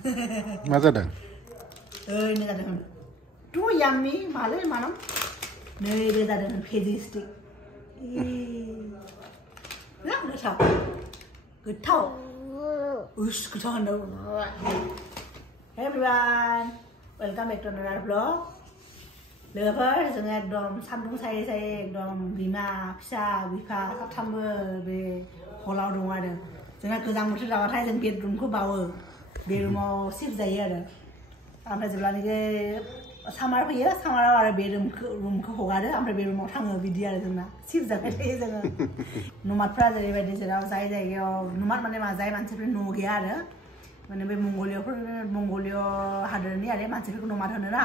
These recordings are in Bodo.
मा जादों? नै जादों टु याम्मी मालै मानाम नै बे जादों भेजि स्टिक गोथाव उस गोथाव होनदों Hey everyone welcome back to another vlog लोगोफोर जोङो एकदम सान्दुं सायै सायै एकदम बिमा फिसा बिफा साथामबो बे हलाव दं आरो जोंना गोजां बोथोर जाबाथाय जों बेडरुमखौ बावो बेडरुमाव सिफ्ट जायो आरो ओमफ्राय जेब्लानोखि सामार फैयो सामाराव आरो बे रुमखौ हगारो ओमफ्राय बे रुमाव थाङो बिदि आरो जोंना सिफ्ट जाबाय थायो जोङो नमादफ्रा जेरैबायदि जेराव जाय जायगायाव नमाद माने मा जाय मानसिफोर न' गैया आरो माने बे मंगलिय हादोरनि आरो मानसिफोरखौ नमाद होनो ना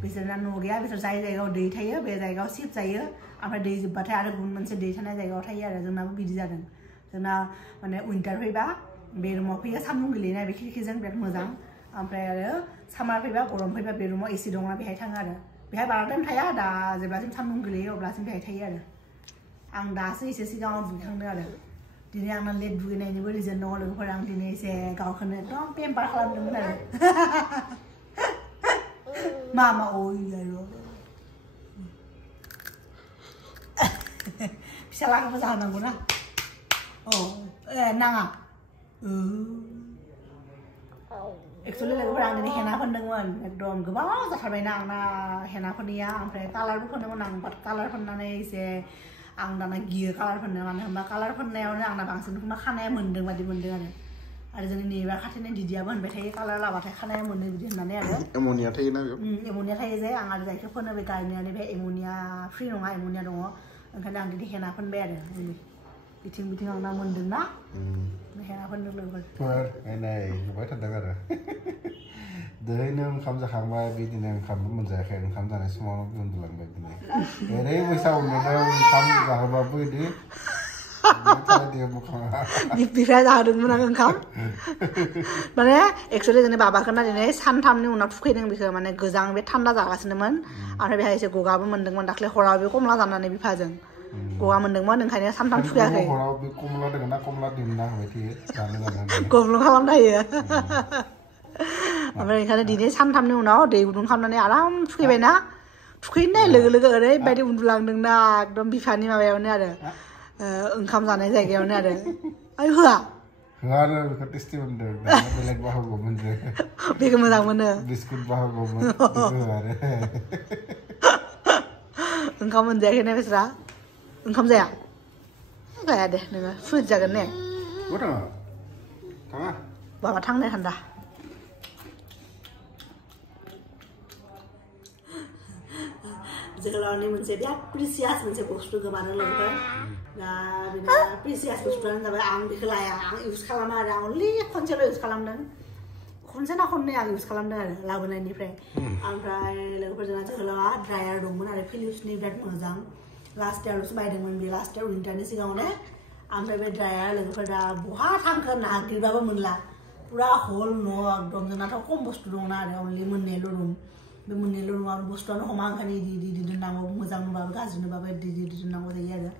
बिसोरना न' गैया बिसोर जाय जायगायाव दै थायो बे जायगायाव सिफ्ट जायो ओमफ्राय दै जोबबाथाय आरो गुबुन मोनसे दै थानाय जायगायाव थायो आरो जोंनाबो बिदि जादों जोंना माने विन्टार फैबा बे रुमाव फैयो सान्दुं गोलैनाय बे खिरखिजों बिराद मोजां ओमफ्राय आरो सामार फैबा गरम फैबा बे रुमाव एसि दंना बेहाय थाङो आरो बेहाय बारा टाइम थाया दा जेब्लासिम सान्दुं गोलैयो अब्लासिम बेहाय थायो आरो आं दासो एसे सिगाङाव दुगैखांदों आरो दिनै आंना लेट दुगैनायनिबो रिजन दङ लोगोफोर आं दिनै एसे गावखौनो एकदम पेम्पार खालामदोंमोन आरो Mama oyo bisa lah apa sahaja nanggu na oh nanga actually lagu perang ini henna pendengwan ekdom gobaw जाथारबाय na आंना henna फोननिया ओमफ्राय कालारबो फोनदोंमोन आं बाट कालार फोननानै एसे आं दाना गियो कालार फोननो मानो होनबा कालार फोननायावनो आंना बांसिन खानाया मोन्दों बादि मोन्दों आरो जोंनि नैबा खाथिनि दिदियाबो होनबाय थायो कालार लाबाथाय खानाया मोनो बिदि होननानै आरो एमोनिया थायो ना बेयाव एमोनिया थायो जे आं आरो जायखौ फोनो बे गारनियानि बे एमोनिया फ्रि नङा एमोनिया दङ ओंखायनो आं दिनै हेना फोनबाय आरो बिथिं आंना मोन्दों ना हेना फोनदों लोगोफोर नै नुबाय थादों आरो दहायनो ओंखाम जाखांबाय बिदिनो ओंखामबो मोनजायाखै ओंखाम जानाय समाव उन्दुलांबाय दिनै ओरै बैसा उन्दुदों ओंखाम जाहोबाबो बिदि बिफाया जाहोदोंमोन आं ओंखाम माने एक्चुअली जोंनि बाबाखौ ना दिनै सानथामनि उनाव थुखैदों बिखौ माने गोजां बे थान्दा जागासिनोमोन ओमफ्राय बेहाय एसे गगाबो मोन्दोंमोन दाख्लै हराव बे कमला जानानै बिफाजों गगा मोन्दोंमोन ओंखायनो सानथाम थुखैयाखै हराव बे कमला दङ ना कमला दिहुनना होबाय थायो जानो गब्लं खालामना होयो ओमफ्राय ओंखायनो दिनै सानथामनि उनाव दै गुदुं खालामनानै आराम थुखैबायना थुखैनाय लोगो लोगो ओरैबायदि उन्दुलांदोंना एकदम बिफानि माबायावनो आरो ओंखाम जानाय जायगायावनो आरो आय होआ आरो बेखौ टेस्टि मोनदों बेलेग बाहागोआव मोनदों बेखौ मोजां मोनो बिस्कुट बाहागोआव मोन आरो ओंखाम मोनजायाखैना बेस्रा ओंखाम जाया दे नोङो फ्रुइट जागोन ने थाङा बाबा थांनाय थान्दा जोहोलावनि मोनसे बिराद प्रिसियास मोनसे बुस्थु गोमादों लोगोफोर दा बेना प्रिसियास बुस्थुआनो जाबाय आं बेखौ लाया आं इउज खालामा आरो आं अनलि खनसेल' इउज खालामदों खनसे ना खननै आं इउज खालामदों आरो लाबोनायनिफ्राय ओमफ्राय लोगोफोर जोंना जोहोलावा ड्रायार दंमोन आरो फिलिप्सनि बिराद मोजां लास्ट इयारल'सो बायदोंमोन बे लास्ट इयार विन्टारनि सिगाङावनो ओमफ्राय बे ड्रायार लोगोफोर दा बहा थांखो नागिरबाबो मोनला पुरा हल न' एकदम जोंनाथ' खम बुस्थु दंना आरो अनलि मोननैल' रुम बे मोननैल' रुमाव बुस्थुआनो हमा ओंखायनो इदि दोननांगौ मोजां नुबाबो गाज्रि नुबाबो इदि दोननांगौ जायो आरो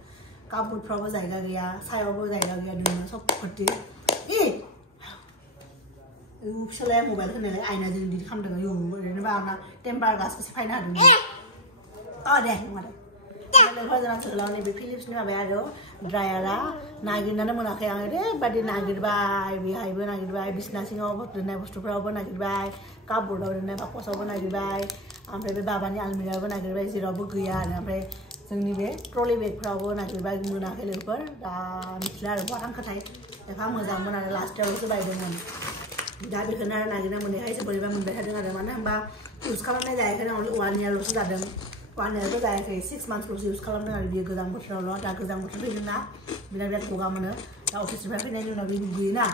कापबोर्डफ्रावबो जायगा गैया सायावबो जायगा गैया दोननो सब भर्ति फिसालाया मबाइल होनायलाय आयनाजों इदि खालामदों ओरैनोबा आंना टेम्पार ग्लासखौ सेफायनो हादोंमोन दे नङा लोगोफोर जोंना जोहोलावनि बे फिलिप्सनि माबाया आरो ड्रायारा नागिरनानै मोनाखै आं ओरैबायदि नागिरबाय बेहायबो नागिरबाय बिसना सिङाव दोननाय बुस्थुफ्रावबो नागिरबाय कापबोर्डआव दोननाय बाकसावबो नागिरबाय ओमफ्राय बे बाबानि आलमिरायावबो नागिरबाय जेरावबो गैया आरो ओमफ्राय जोंनि बे ट्रलि बेगफ्रावबो नागिरबाय मोनाखै लोगोफोर दा मिथिला आरो बहा थांखोथाय एफा मोजांमोन आरो लास्ट इयारावसो बायदोंमोन दा बेखौनो आरो नागिरना मोनैखायसो बोरैबा मोनबाय थादों आरो मानो होनबा इउज खालामनाय जायाखै अनलि 1 इयारल'सो जादों 1 इयारबो जायाखै 6 मान्थल'सो इउज खालामदों आरो बेयो गोजां बोथोरावल' दा गोजां बोथोर फैदोंना बिराद गगा मोनो दा अफिसनिफ्राय फैनायनि उनाव बे दुगैयोना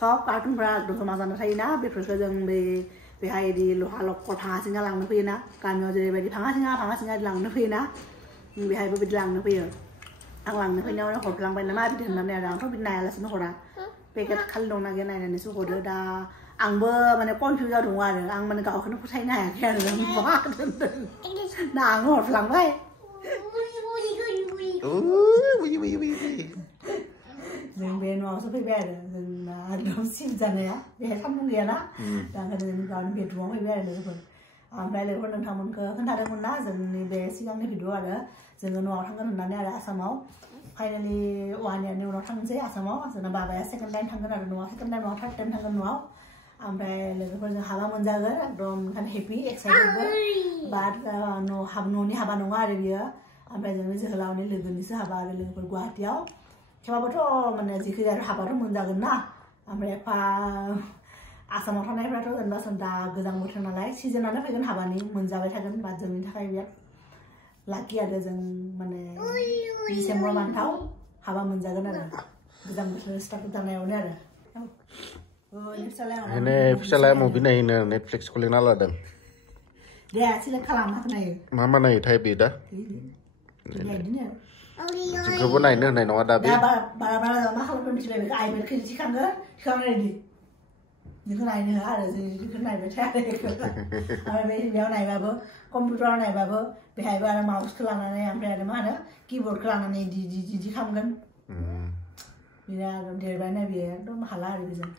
सब कार्टुनफ्रा एकदम जमा जाना थायोना बेफोरखौ जों बेहाय इदि लहा लक्कर भाङा सिङा लांनो फैयोना गामियाव जेरैबायदि भाङा सिङा लांनो फैयोना बेहायबो बिदि लांनो फैयो आं लांनो फैनायावनो हरलांबाय नामा बिदि होननानै आरो आंथ' बिदि नायालासिनो हरा पेकेट खालि दंना गैया नायनानैसो हरो दा आंबो माने कनफिउजाव दङ आरो आं माने गावखौनो फोथायनो हायाखै आरो मा दोनदों ना आं हरफ्लांबाय जों बे न'आवसो फैबाय फैबाय आरो जोंना एकदम सिम जानाया बेहाय सान्दुं गैयाना दा ओंखायनो जों गावनि बेडरुमाव फैबाय आरो लोगोफोर ओमफ्राय लोगोफोर नोंथांमोनखौ खोन्थादोंमोन ना जोंनि बे सिगांनि भिडिअ आरो जोङो न'आव थांगोन होननानै आरो आसामाव फाइनालि 1 इयारनि उनाव थांसै आसामाव जोंना बाबाया सेकेन्ड टाइम थांगोन आरो न'आव सेकेन्ड टाइम न'आव थार्ड टाइम थांगोन न'आव ओमफ्राय लोगोफोरजों हाबा मोनजागोन एकदम ओंखायनो हेपि एक्साइटेडबो बाट न'नि हाबा नङा आरो बियो ओमफ्राय जोंनि जोहोलावनि लोगोनिसो हाबा आरो लोगोफोर गुवाहाटियाव थेवबाबोथ' माने जिखि जाया हाबाथ' मोनजागोन ना ओमफ्राय एफा आसामाव थानायफ्राथ' जेनेबा दा गोजां बोथोर नालाय सिजोनानो फैगोन हाबानि मोनजाबाय थागोन बाट जोंनि थाखाय बिराद लाखि आरो जों माने डिसेम्बर मान्थआव हाबा मोनजागोन आरो गोजां बोथोर स्टार्ट जानायावनो आरो ini फिसालाया मुभि नायनो नेटफ्लिक्स खुलिना लादों दे सिलेक्ट खालामना नायो मा मा नायोथाय बे दा जोंखौबो नायनो होनाय नङा दा बे बारा मा खालामनो मिथिबाय बेखौ आइबेलखौ थिखांगोन रेडि बेखौ नायनो होआ आरो जों बेखौ नायबाय थाया ओमफ्राय बेयाव नायबाबो कम्पिउटाराव नायबाबो बेहायबो आरो माउसखौ लानानै ओमफ्राय आरो मा होनो किबर्डखौ लानानै इदि खालामगोन बिराद देरबायना बियो एकदम हाला आरो बेजों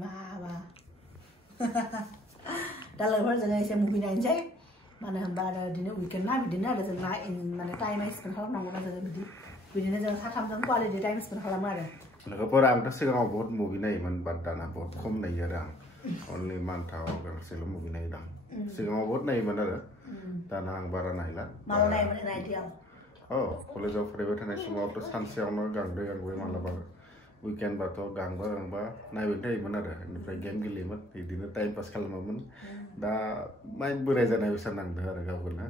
माबा दा लोगोफोर जोङो एसे मुभि नायनोसै मानो होनबा आरो दिनै उइकेन्ड ना बिदिनो आरो जों माने टाइम स्पेन्ड खालामनांगौ ना जोङो बिदिनो जों साथामजों क्वालिटि टाइम स्पेन्ड खालामो आरो लोगोफोर आंथ' सिगाङाव बहुत मुभि नायोमोन बाट दाना बहुत खम नायो आरो आं अनलि मान्थआव गांसेल' मुभि नायो आं सिगाङाव बहुत नायोमोन आरो दाना आं बारा नायला माला नायोमोन नाइटियाव कलेजाव फरायबाय थानाय समावथ' सानसेयावनो गांब्रै मालाबा weekend बाथ' गांबा नायबाय थायोमोन आरो बेनिफ्राय गेम गेलेयोमोन बिदिनो टाइम पास खालामोमोन दा माइन बोराय जानाय बायसा नांदों आरो गावखौनो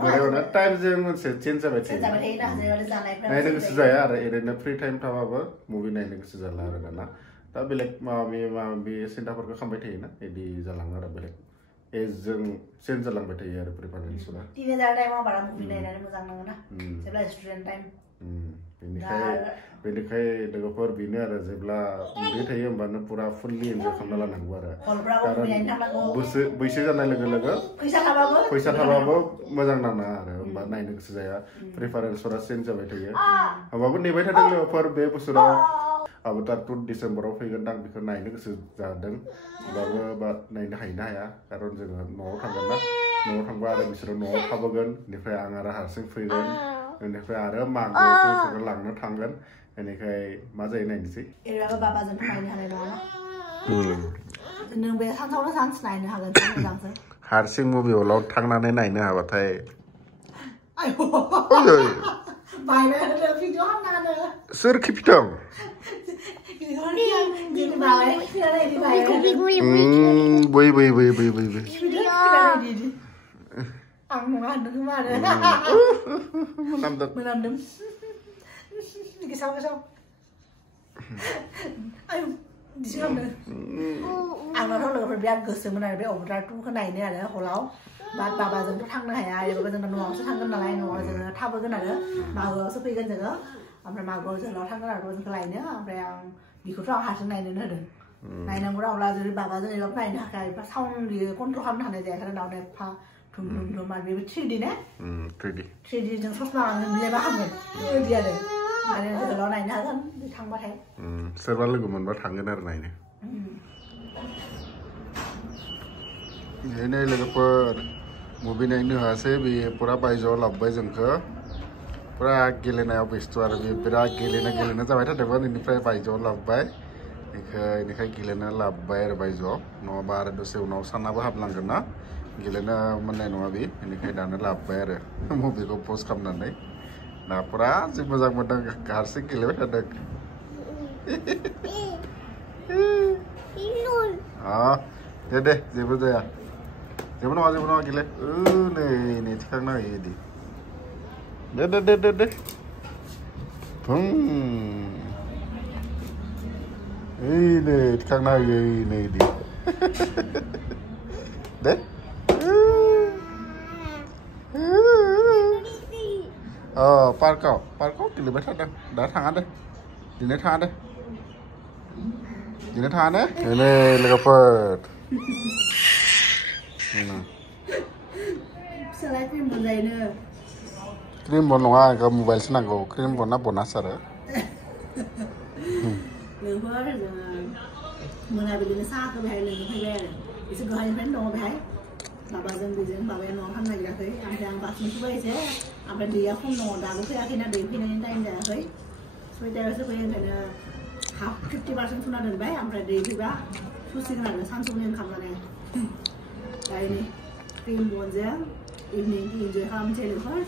बोरायावनो टाइमजों मोनसे चेन्ज जाबाय थायो नायनो गोसो जाया आरो ओरैनो फ्रि टाइम थाबाबो मुभि नायनो गोसो जाला आरो दाना दा बेलेग माबा सिन्थाफोरखौ खालामबाय थायोना बिदि जालाङो आरो बेलेग एजजों चेन्ज जालांबाय थायो आरो प्रिफारेन्सफोरा टिनेजार टाइमाव बारा मुभि नायनानै मोजां नाङोना जेब्ला स्टुडेन्ट टाइम बेनिखाय लोगोफोर बेनो आरो जेब्ला उन्दै थायो होमबानो पुरा फुल्लि एन्जय खालामना लानांगौ आरो कारन बैसो जानाय लोगो लोगो फैसा थाबाबो मोजां नाङा आरो होमबा नायनो गोसो जाया प्रिफारेन्सफोरा चेन्ज जाबाय थायो होमबाबो नेबाय थादों लोगोफोर बे बोसोराव आबोतार 2 डिसेम्बराव फैगोन आं बेखौ नायनो गोसो जादों होमबाबो नायनो हाया कारन जोङो न'आव थांगोन ना न'आव थांबा आरो बिसोरो न'आव थाबोगोन बेनिफ्राय आं आरो हारसिं फैगोन बेनिफ्राय आरो मागोआव लांनो थांगोन बेनिखाय मा जायो नायनोसै एरैबाबो बाबाजों नायनो हानाय नङा नों बे सानसावनो सान्स नायनो हागोन मोजांसो हारसिं मुभि हलाव थांनानै नायनो हाबाथाय सोर खिफिदों आं नङा होनदों खोमा आरो मोनामदों गेसाव आयु बिदि खालामदों आंनाथ' लोगोफोर बिराद गोसोमोन आरो बे अबतार 2खौ नायनो आरो हलाव बाट बाबाजोंथ' थांनो हाया एरैबाबो जोंना न'आवसो थांगोन नालाय न'आव जोङो थाबोगोन आरो मागोआवसो फैगोन जोङो ओमफ्राय मागोआव जोंनाव थांगोन आरो जोंखौ लायनो ओमफ्राय आं बेखौथ' आं हारसिं नायनोनो होदों नायनांगौ अब्ला जुदि बाबाजों एरैबाबो नायनो हाखाया एफा साउन्ड बियो कन्ट्रल खालामनो हानाय जायाखै दाउनो एफा धुम आरो बेबो 3D ने 3D जों ससमा लांगोन बिलाय मा खालामगोन बिदि आरो माने जोहोलाव नायनो हागोन थांबाथाय सोरबा लोगो मोनबा थांगोन आरो नायनो बेनो लोगोफोर मुभि नायनो होआसै बे पुरा बायजोआव लाबोबाय जोंखौ पुरा गेलेनायाव बेस्थ' आरो बे बिराद गेलेनो जाबाय थादोंमोन बेनिफ्राय बायजोआव लाबोबाय बेनिखाय गेलेनो लाबोबाय आरो बायजोआव नङाबा आरो दसे उनाव सानाबो हाबलांगोन ना गेलेनो मोननाय नङा बे बेनिखाय दानो लाबोबाय आरो मुभिखौ पस्ट खालामनानै दा पुरा जि मोजां मोनदों हारसिं गेलेबाय थादों दे जेबो जाया जेबो नङा गेले नै थिखांना होयो इदि दे नै थिखांना होयो नै इदि दे पार्कआव गेलेबाय थादों दा थाङा दे दिनै थाङा दे नै लोगोफोर क्रिम बन नङा मबाइलसो नांगौ क्रिम बन ना बनास आरो लोगोफोर मोनाबिलिनि साहाखौ बेहाय लोंनो फैबाय आरो एसे दहायनिफ्रायनो दङ बेहाय बाबाजों बेजों बाबाया न'आव थांनो नागिराखै ओमफ्राय आं बाथरुम फैबाय एसे ओमफ्राय दैया खम दङ दाबो फैयाखैना दै फैनायनि टाइम जायाखै सयतायावसो फैयो ओंखायनो हाफ 50% सुना दोनबाय ओमफ्राय दै फैबा सुसिगोन आरो सानसुनि ओंखाम जानाय दायनि क्रिम बनजों इभिनिंखौ इन्जय खालामनोसै लोगोफोर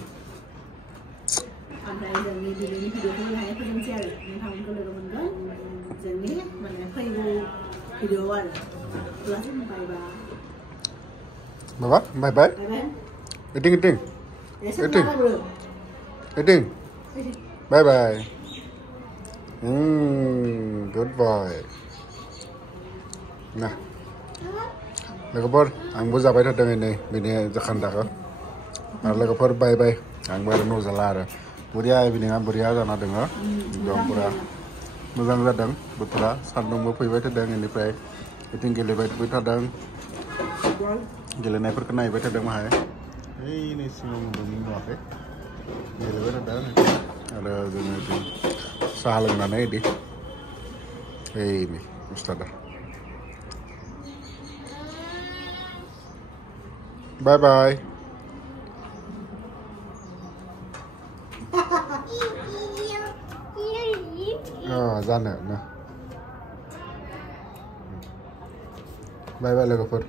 ओमफ्राय जोंनि दिनैनि भिडिअखौ बेहायनो फोजोबनोसै आरो नोंथांमोनखौ लोगो मोनगोन जोंनि माने फैगौ भिडिअ आरो अब्लासिम बाय बाय Baba, bye bye. Eating. Bye bye. Good boy. Nah, लोगोफोर आंबो जाबाय थादों नै बेनि जाखान्दाखौ आरो लोगोफोर बाय बाय आंबो आरो न' जाला आरो बरिया इभिनिंआ बरिया जाना दङ एकदम पुरा मोजां जादों बोथोरा सान्दुंबो फैबाय थादों बेनिफ्राय बिथिं गेलेबाय थादों गेलेनायफोरखौ नायबाय थादों माहाय ओइ नै सिङाव नुवाखै गेलेबाय थादों आरो जोङो बिथिं साहा लोंनानै बिदि ओइ नै उस्तादा बाय बाय जानो ना बाय बाय लोगोफोर